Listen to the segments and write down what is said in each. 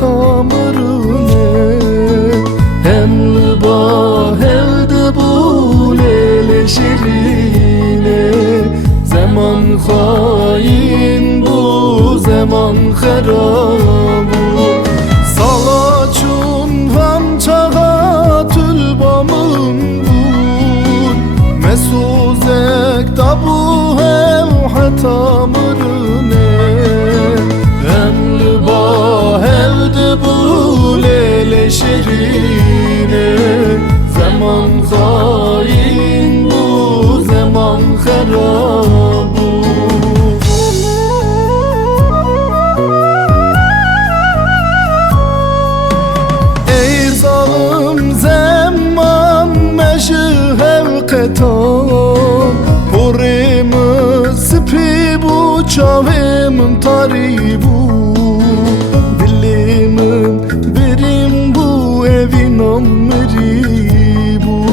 tamırine Hemli bahevde bu lele şirine Zaman hain bu zaman harabu Salaçun van çağa tülbamın bul Mesuzek da bu hev hatamırine Hemli bahevde bu lele şirine Zaman hain bu zaman harabu Ey zalim zaman meşhev ketan Porimi sipi bu çavim taribu Dilimin birim bu evin ömri bu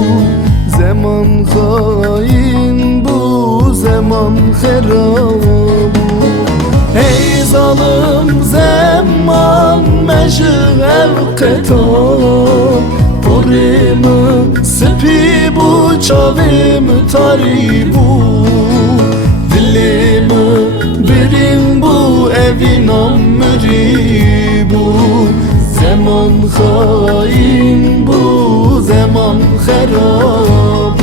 Zaman hain bu zaman harabu Ey zalim zaman meşhev ketan Porimi sipi bu çavim taribu Dilimi birim bu evin ömri bu Zaman hain bu zaman harabu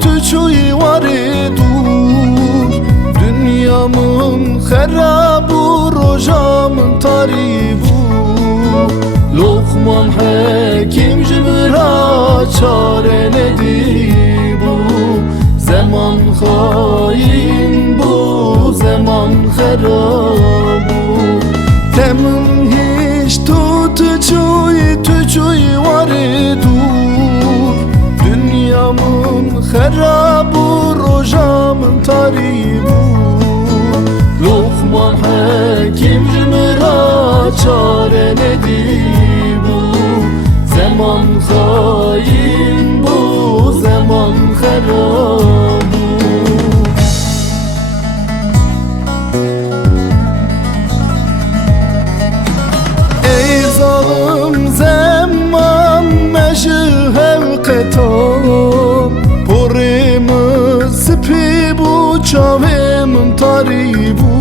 Tüçüy var dur Dünyamın harabu Rojamın taribu Lokman Hakim cibra çare nedi bu Zaman hain bu zaman harabu Temin hiç tüçüy var dur Dünyamın harabu Rojamın taribu Lokman Hakim cimra çare nedi bu Zaman hain bu zaman harabu Ey zalim zaman meşhev ketan Porimi sipi bu çavim taribu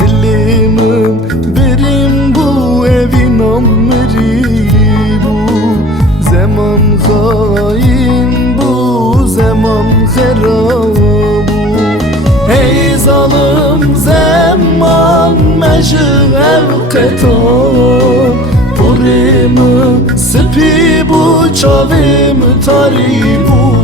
Dilimin birim bu evin ömri bu Zaman hain bu zaman harabu Ey zalim zaman meşhev ketan Porimi sipi bu çavim taribu